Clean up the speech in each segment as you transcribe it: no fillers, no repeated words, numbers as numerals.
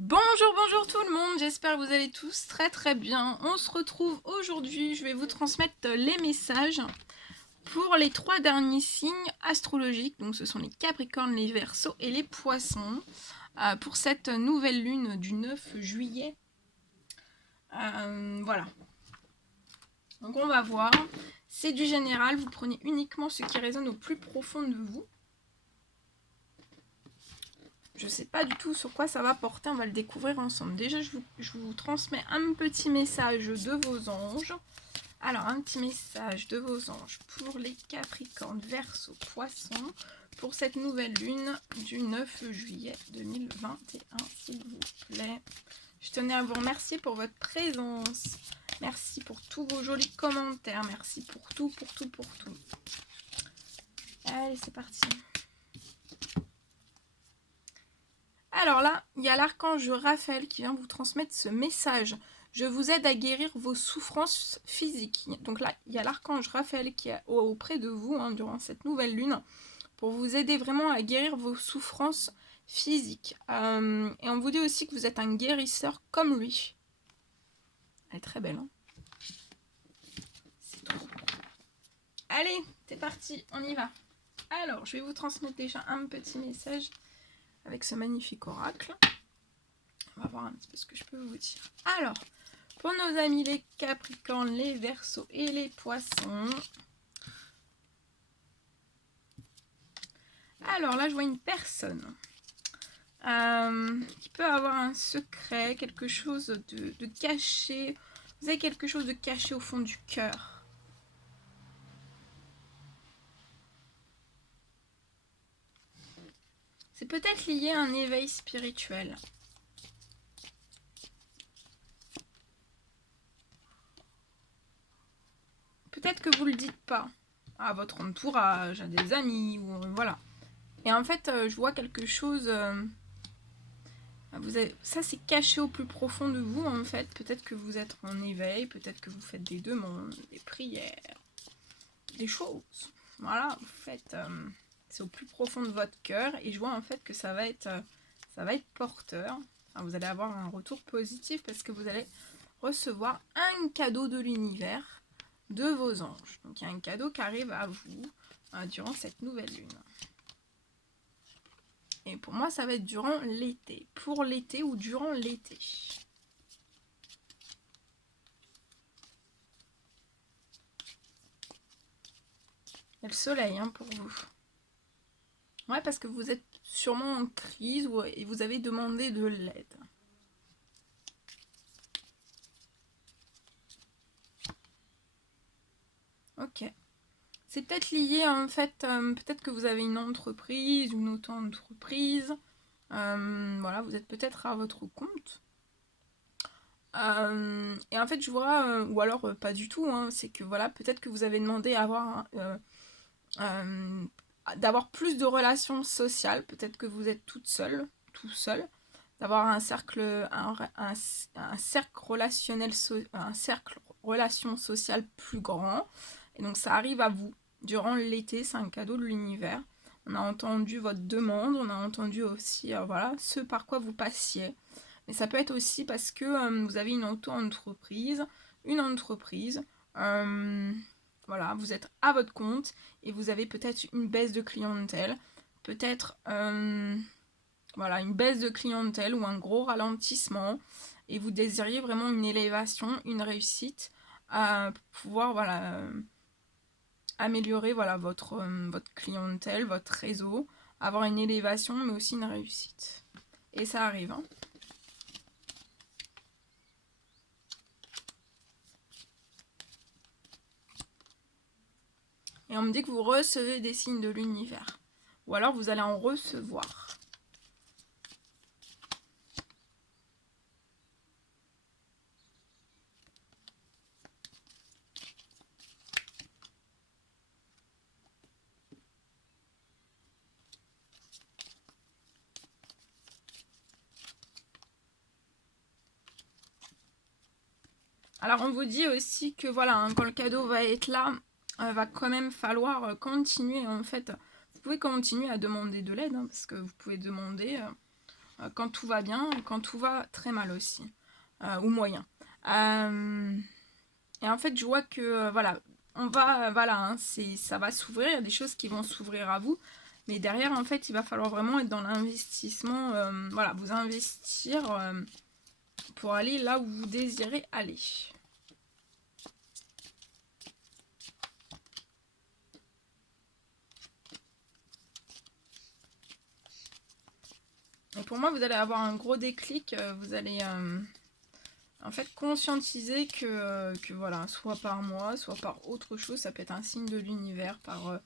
Bonjour tout le monde, j'espère que vous allez tous très bien. On se retrouve aujourd'hui, je vais vous transmettre les messages pour les 3 derniers signes astrologiques. Donc ce sont les Capricornes, les Verseaux et les Poissons. Pour cette nouvelle lune du 9 juillet. Voilà. Donc on va voir. C'est du général, vous prenez uniquement ce qui résonne au plus profond de vous. Je ne sais pas du tout sur quoi ça va porter, on va le découvrir ensemble. Déjà, je vous transmets un petit message de vos anges. Alors, un petit message de vos anges pour les Capricornes, Verseaux, Poissons, pour cette nouvelle lune du 9 juillet 2021, s'il vous plaît. Je tenais à vous remercier pour votre présence. Merci pour tous vos jolis commentaires. Merci pour tout. Allez, c'est parti. Alors là, il y a l'archange Raphaël qui vient vous transmettre ce message. Je vous aide à guérir vos souffrances physiques. Donc là, il y a l'archange Raphaël qui est auprès de vous durant cette nouvelle lune pour vous aider vraiment à guérir vos souffrances physiques. Et on vous dit aussi que vous êtes un guérisseur comme lui. Elle est très belle, hein. C'est trop. Allez, c'est parti, on y va. Alors, je vais vous transmettre déjà un petit message avec ce magnifique oracle. On va voir un petit peu ce que je peux vous dire. Alors, pour nos amis les Capricornes, les Verseaux et les Poissons. Alors là, je vois une personne qui peut avoir un secret, quelque chose de caché. Vous avez quelque chose de caché au fond du cœur. C'est peut-être lié à un éveil spirituel. Peut-être que vous ne le dites pas à votre entourage, à des amis, ou voilà. Et en fait, je vois quelque chose... ça, c'est caché au plus profond de vous, en fait. Peut-être que vous êtes en éveil, peut-être que vous faites des demandes, des prières, des choses. Voilà, vous faites... c'est au plus profond de votre cœur. Et je vois, en fait, que ça va être porteur. Enfin, vous allez avoir un retour positif parce que vous allez recevoir un cadeau de l'univers de vos anges. Donc, il y a un cadeau qui arrive à vous durant cette nouvelle lune. Et pour moi, ça va être durant l'été. Pour l'été ou durant l'été. Il y a le soleil pour vous. Ouais, parce que vous êtes sûrement en crise et vous avez demandé de l'aide. Ok. C'est peut-être lié en fait, peut-être que vous avez une entreprise, une auto-entreprise. Voilà, vous êtes peut-être à votre compte. Et en fait, je vois, ou alors pas du tout, c'est que voilà, peut-être que vous avez demandé à avoir d'avoir plus de relations sociales. Peut-être que vous êtes toute seule, tout seul, d'avoir un cercle, un cercle relationnel, un cercle relation sociale plus grand. Et donc ça arrive à vous durant l'été, c'est un cadeau de l'univers. On a entendu votre demande, on a entendu aussi voilà, ce par quoi vous passiez. Mais ça peut être aussi parce que vous avez une auto-entreprise, une entreprise. Voilà, vous êtes à votre compte et vous avez peut-être une baisse de clientèle, peut-être voilà, une baisse de clientèle ou un gros ralentissement et vous désiriez vraiment une élévation, une réussite pour pouvoir voilà, améliorer voilà, votre clientèle, votre réseau, avoir une élévation mais aussi une réussite. Et ça arrive. Et on me dit que vous recevez des signes de l'univers. Ou alors vous allez en recevoir. Alors on vous dit aussi que voilà, quand le cadeau va être là, va quand même falloir continuer en fait. Vous pouvez continuer à demander de l'aide, parce que vous pouvez demander quand tout va bien, quand tout va très mal aussi, ou moyen. Et en fait, je vois que, voilà, voilà, hein, ça va s'ouvrir, il y a des choses qui vont s'ouvrir à vous, mais derrière, en fait, il va falloir vraiment être dans l'investissement, voilà, vous investir pour aller là où vous désirez aller. Et pour moi, vous allez avoir un gros déclic, vous allez en fait conscientiser que voilà, soit par moi, soit par autre chose, ça peut être un signe de l'univers, par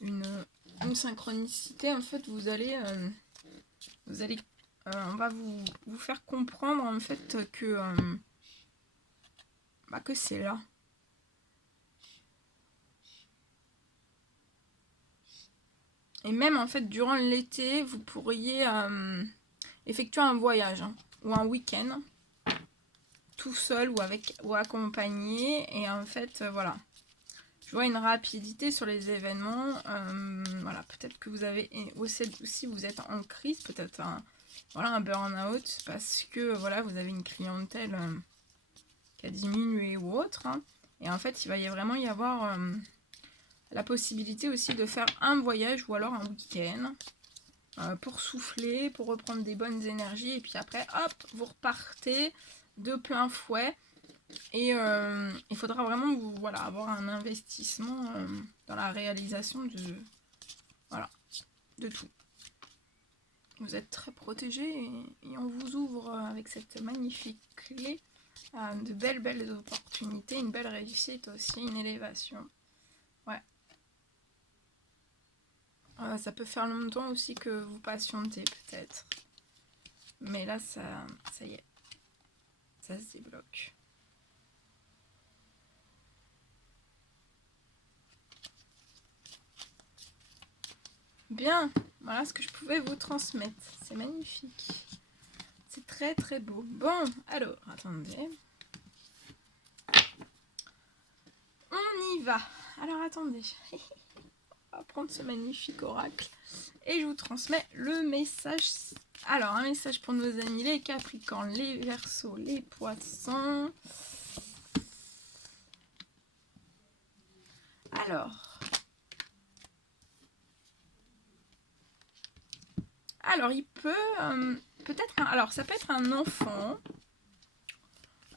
une, une synchronicité, en fait, on va vous faire comprendre en fait que c'est là. Et même en fait durant l'été, vous pourriez effectuer un voyage ou un week-end tout seul ou accompagné. Et en fait, voilà. Je vois une rapidité sur les événements. Voilà, peut-être que vous avez aussi vous êtes en crise, peut-être un burn-out parce que voilà, vous avez une clientèle qui a diminué ou autre. Hein. Et en fait, il va vraiment y avoir la possibilité aussi de faire un voyage ou alors un week-end pour souffler, pour reprendre des bonnes énergies. Et puis après, hop, vous repartez de plein fouet. Et il faudra vraiment avoir un investissement dans la réalisation de tout. Vous êtes très protégé et on vous ouvre avec cette magnifique clé de belles opportunités, une belle réussite aussi, une élévation. Ouais. Ça peut faire longtemps aussi que vous patientez peut-être. Mais là, ça y est. Ça se débloque. Bien, voilà ce que je pouvais vous transmettre. C'est magnifique. C'est très très beau. Bon, alors, attendez. On y va. Alors, attendez. On va prendre ce magnifique oracle. Et je vous transmets le message. Alors, un message pour nos amis les Capricornes, les Verseaux, les Poissons. Alors il peut peut-être alors ça peut être un enfant.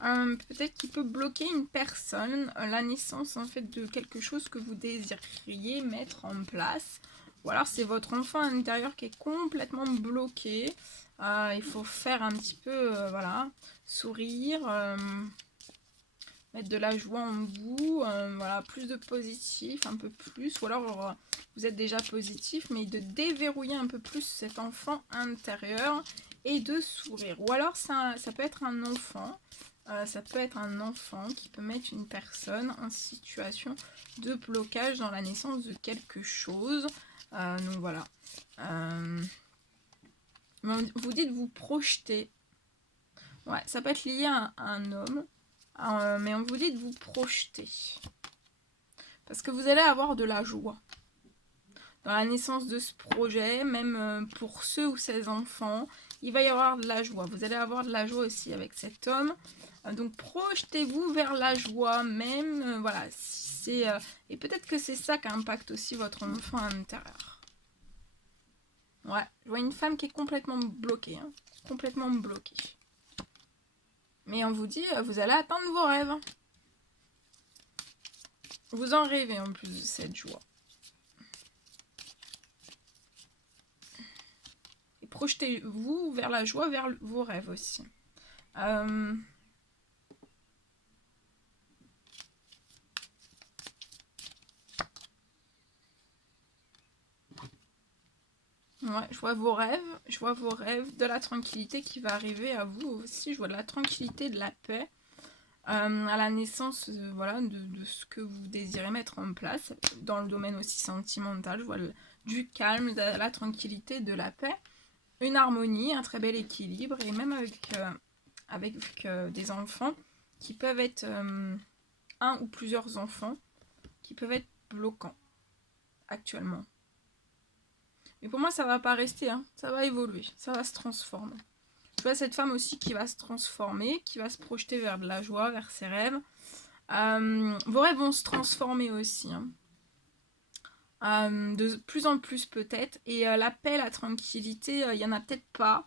Peut-être qu'il peut bloquer une personne, la naissance en fait de quelque chose que vous désiriez mettre en place. Ou alors c'est votre enfant à l'intérieur qui est complètement bloqué. Il faut faire un petit peu, sourire, mettre de la joie en vous, plus de positif, un peu plus. Ou alors vous êtes déjà positif, mais de déverrouiller un peu plus cet enfant intérieur et de sourire. Ou alors ça peut être un enfant. Ça peut être un enfant qui peut mettre une personne en situation de blocage dans la naissance de quelque chose. Donc voilà. Vous dites vous projeter. Ouais, ça peut être lié à un homme. Mais on vous dit de vous projeter. Parce que vous allez avoir de la joie. Dans la naissance de ce projet, même pour ceux ou ces enfants, il va y avoir de la joie. Vous allez avoir de la joie aussi avec cet homme. Donc projetez-vous vers la joie même, et peut-être que c'est ça qui impacte aussi votre enfant à l'intérieur. Ouais, je vois une femme qui est complètement bloquée, complètement bloquée. Mais on vous dit, vous allez atteindre vos rêves. Vous en rêvez en plus de cette joie. Et projetez-vous vers la joie, vers vos rêves aussi. Ouais, je vois vos rêves, de la tranquillité qui va arriver à vous aussi. Je vois de la tranquillité, de la paix à la naissance de ce que vous désirez mettre en place. Dans le domaine aussi sentimental, je vois du calme, de la tranquillité, de la paix, une harmonie, un très bel équilibre, et même avec des enfants qui peuvent être un ou plusieurs enfants qui peuvent être bloquants actuellement. Mais pour moi, ça va pas rester, hein. Ça va évoluer, ça va se transformer. Je vois cette femme aussi qui va se transformer, qui va se projeter vers de la joie, vers ses rêves. Vos rêves vont se transformer aussi, hein. De plus en plus peut-être. Et la paix, la tranquillité, il y en a peut-être pas,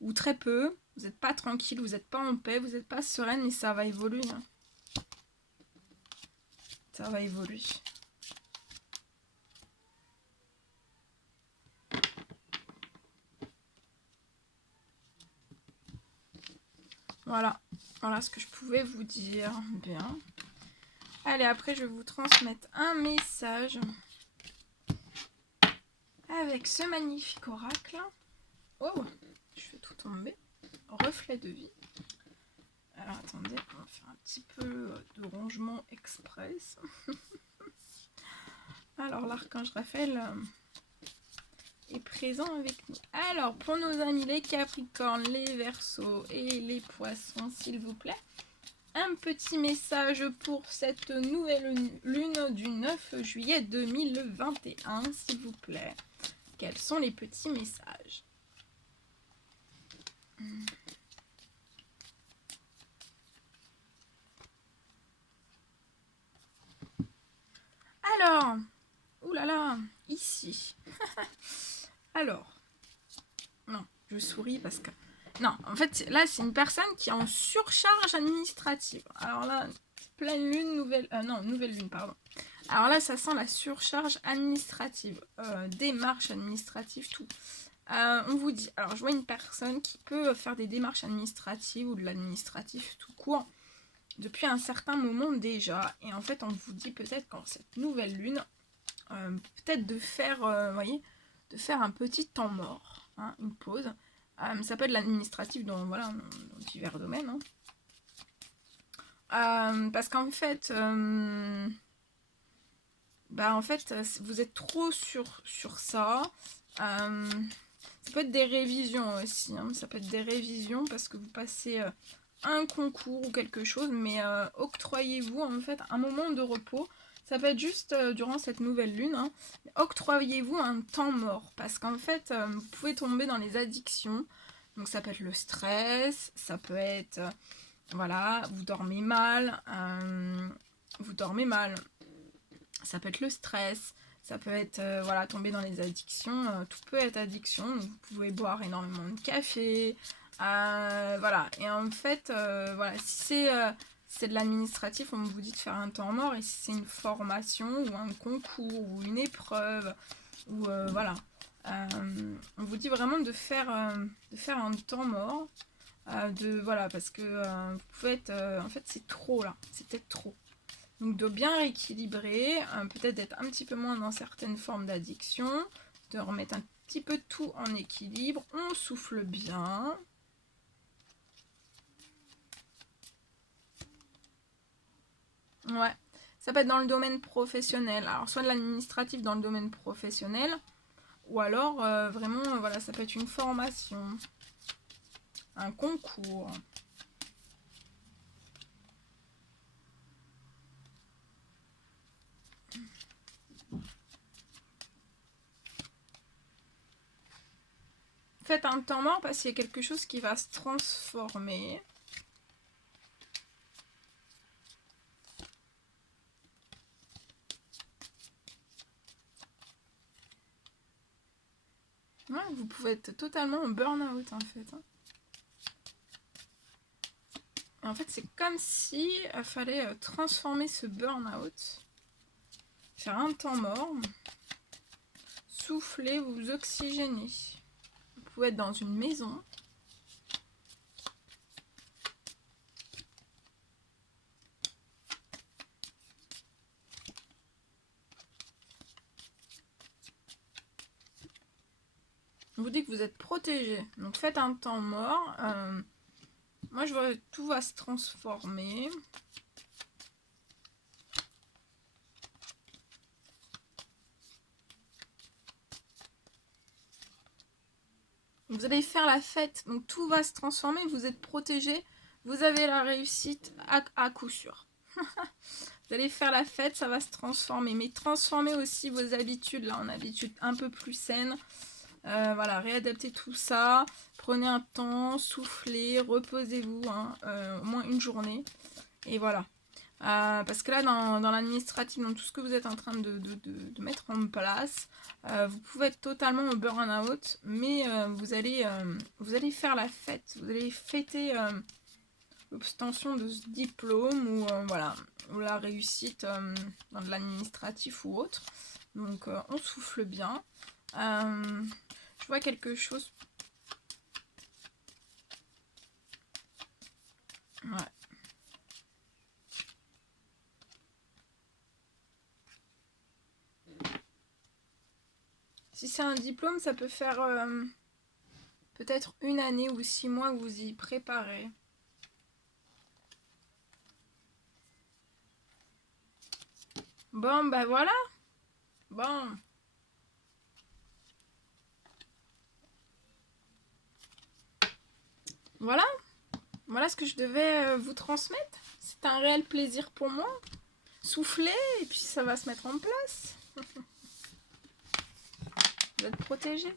ou très peu. Vous n'êtes pas tranquille, vous n'êtes pas en paix, vous n'êtes pas sereine, mais ça va évoluer, hein. Ça va évoluer. Voilà. Voilà ce que je pouvais vous dire. Bien. Allez, après, je vais vous transmettre un message avec ce magnifique oracle. Oh, je fais tout tomber. Reflet de vie. Alors, attendez, on va faire un petit peu de rongement express. Alors, l'archange Raphaël est présent avec nous. Alors, pour nos amis les Capricornes, les Verseaux et les Poissons, s'il vous plaît, un petit message pour cette nouvelle lune du 9 juillet 2021, s'il vous plaît. Quels sont les petits messages? Alors, oulala, ici. Alors, non, je souris parce que... Non, en fait, là, c'est une personne qui est en surcharge administrative. Alors là, pleine lune, nouvelle lune, pardon. Alors là, ça sent la surcharge administrative, démarches administratives, tout. On vous dit, alors je vois une personne qui peut faire des démarches administratives ou de l'administratif tout court depuis un certain moment déjà. Et en fait, on vous dit peut-être qu'en cette nouvelle lune, peut-être de faire, voyez, de faire un petit temps mort, hein, une pause. Ça peut être l'administratif dans, voilà, dans divers domaines. Hein. Parce qu'en fait, en fait, vous êtes trop sur ça. Ça peut être des révisions aussi. Hein. Ça peut être des révisions parce que vous passez un concours ou quelque chose, mais octroyez-vous en fait un moment de repos. Ça peut être juste durant cette nouvelle lune. Hein. Octroyez-vous un temps mort parce qu'en fait, vous pouvez tomber dans les addictions. Donc ça peut être le stress, ça peut être, voilà, vous dormez mal. Ça peut être le stress, ça peut être voilà, tomber dans les addictions, tout peut être addiction, donc vous pouvez boire énormément de café, voilà, et en fait, voilà, si c'est de l'administratif, on vous dit de faire un temps mort, et si c'est une formation, ou un concours, ou une épreuve, ou voilà, on vous dit vraiment de faire un temps mort, voilà, parce que vous pouvez être, en fait c'est trop là, c'est peut-être trop. Donc de bien rééquilibrer, peut-être d'être un petit peu moins dans certaines formes d'addiction, de remettre un petit peu tout en équilibre. On souffle bien. Ouais, ça peut être dans le domaine professionnel. Alors soit de l'administratif dans le domaine professionnel, ou alors vraiment, voilà, ça peut être une formation, un concours. Faites un temps mort parce qu'il y a quelque chose qui va se transformer. Ouais, vous pouvez être totalement en burn-out en fait. Hein. Et en fait, c'est comme si il fallait transformer ce burn-out, faire un temps mort, souffler, vous oxygéner. Vous pouvez être dans une maison. On vous dit que vous êtes protégé. Donc faites un temps mort. Moi, je vois que tout va se transformer. Vous allez faire la fête. Donc tout va se transformer. Vous êtes protégé. Vous avez la réussite à coup sûr. Vous Vous allez faire la fête, ça va se transformer. Mais transformez aussi vos habitudes, là, en habitudes un peu plus saines. Voilà, réadaptez tout ça. Prenez un temps, soufflez, reposez-vous, hein, au moins une journée. Et voilà. Parce que là, dans l'administratif, dans tout ce que vous êtes en train de mettre en place, vous pouvez être totalement au burn-out, mais vous allez faire la fête. Vous allez fêter l'obtention de ce diplôme ou voilà, ou la réussite dans de l'administratif ou autre. Donc on souffle bien. Je vois quelque chose. Ouais. Si c'est un diplôme, ça peut faire peut-être 1 année ou 6 mois que vous y préparez. Bon, bah voilà. Bon. Voilà. Voilà ce que je devais vous transmettre. C'est un réel plaisir pour moi. Soufflez et puis ça va se mettre en place. Vous êtes protégés.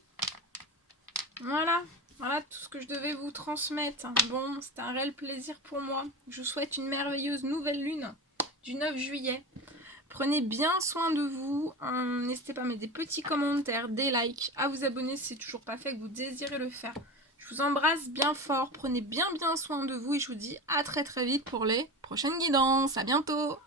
Voilà. Voilà tout ce que je devais vous transmettre. Bon, c'était un réel plaisir pour moi. Je vous souhaite une merveilleuse nouvelle lune du 9 juillet. Prenez bien soin de vous. N'hésitez pas à mettre des petits commentaires, des likes, à vous abonner si c'est toujours pas fait, que vous désirez le faire. Je vous embrasse bien fort. Prenez bien soin de vous et je vous dis à très vite pour les prochaines guidances. À bientôt.